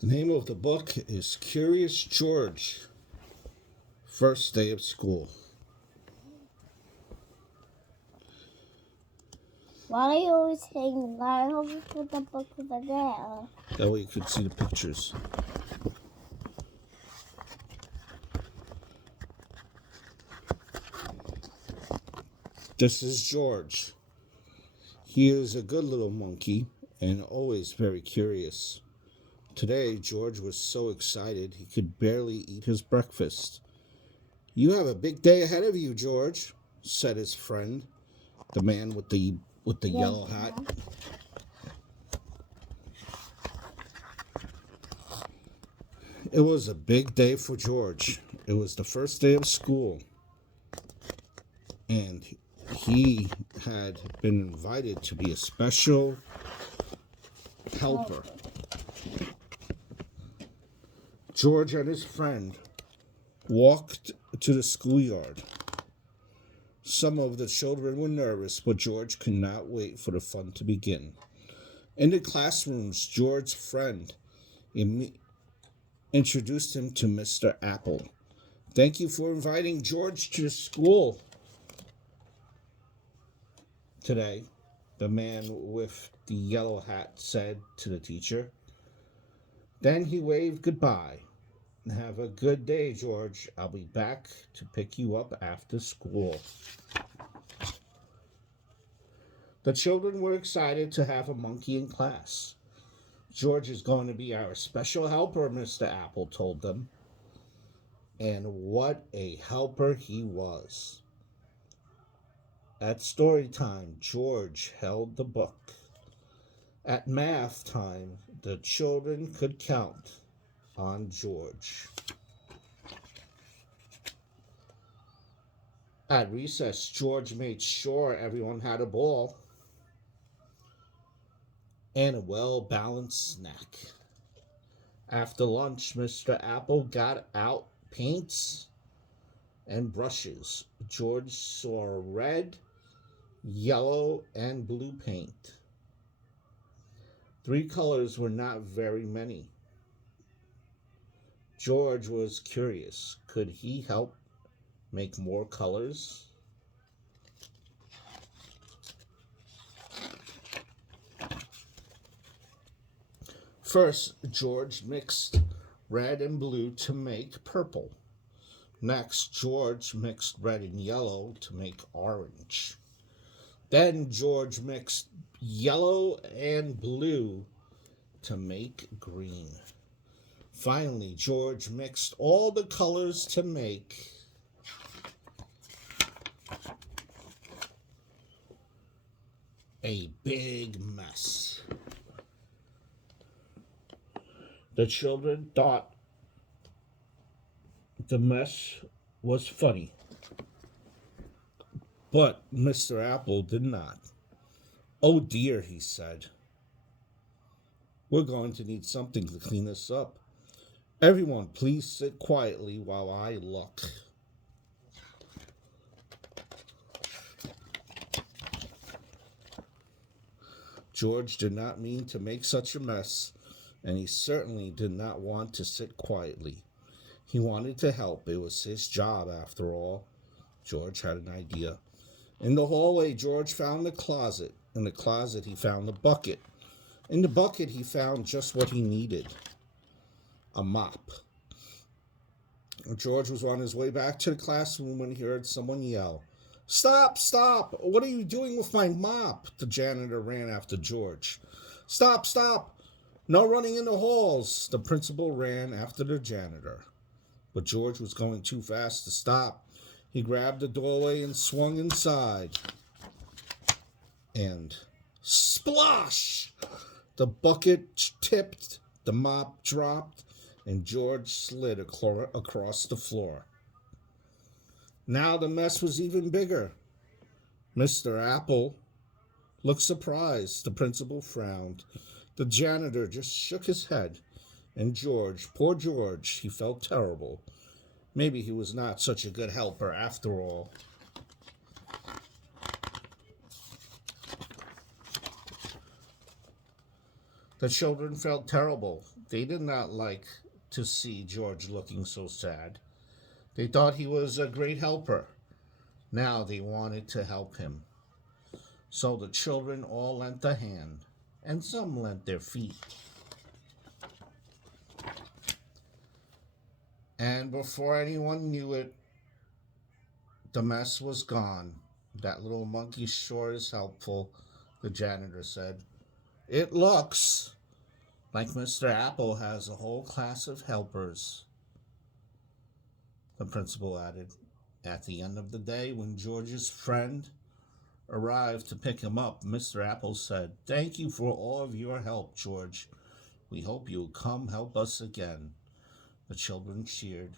The name of the book is Curious George, First Day of School. Why are you always saying that? I hope you put the book over there. That way you can see the pictures. This is George. He is a good little monkey and always very curious. Today, George was so excited he could barely eat his breakfast. "You have a big day ahead of you, George," said his friend, the man with the yellow hat. It was a big day for George. It was the first day of school, and he had been invited to be a special helper. George and his friend walked to the schoolyard. Some of the children were nervous, but George could not wait for the fun to begin. In the classrooms, George's friend introduced him to Mr. Apple. "Thank you for inviting George to school today," the man with the yellow hat said to the teacher. Then he waved goodbye. "Have a good day, George. I'll be back to pick you up after school." The children were excited to have a monkey in class. "George is going to be our special helper," Mr. Apple told them. And what a helper he was. At story time, George held the book. At math time, the children could count on George. At recess, George made sure everyone had a ball and a well-balanced snack. After lunch, Mr. Apple got out paints and brushes. George saw red, yellow, and blue paint. 3 colors were not very many. George was curious. Could he help make more colors? First, George mixed red and blue to make purple. Next, George mixed red and yellow to make orange. Then George mixed yellow and blue to make green. Finally, George mixed all the colors to make a big mess. The children thought the mess was funny, but Mr. Apple did not. "Oh dear," he said. "We're going to need something to clean this up. Everyone, please sit quietly while I look." George did not mean to make such a mess, and he certainly did not want to sit quietly. He wanted to help. It was his job, after all. George had an idea. In the hallway, George found the closet. In the closet, he found the bucket. In the bucket, he found just what he needed: a mop. George was on his way back to the classroom when he heard someone yell, "Stop, stop! What are you doing with my mop?" The janitor ran after George. "Stop, stop! No running in the halls!" The principal ran after the janitor. But George was going too fast to stop. He grabbed the doorway and swung inside. And splosh! The bucket tipped, the mop dropped, and George slid across the floor. Now the mess was even bigger. Mr. Apple looked surprised. The principal frowned. The janitor just shook his head. And George, poor George, he felt terrible. Maybe he was not such a good helper after all. The The children felt terrible. They did not like to see George looking so sad. They thought he was a great helper. Now they wanted to help him. So the children all lent a hand, and some lent their feet. And before anyone knew it, the mess was gone. That little monkey sure is helpful, the janitor said. It looks like Mr. Apple has a whole class of helpers, the principal added. At the end of the day, when George's friend arrived to pick him up, Mr. Apple said, Thank you for all of your help, George. We hope you'll come help us again. The children cheered.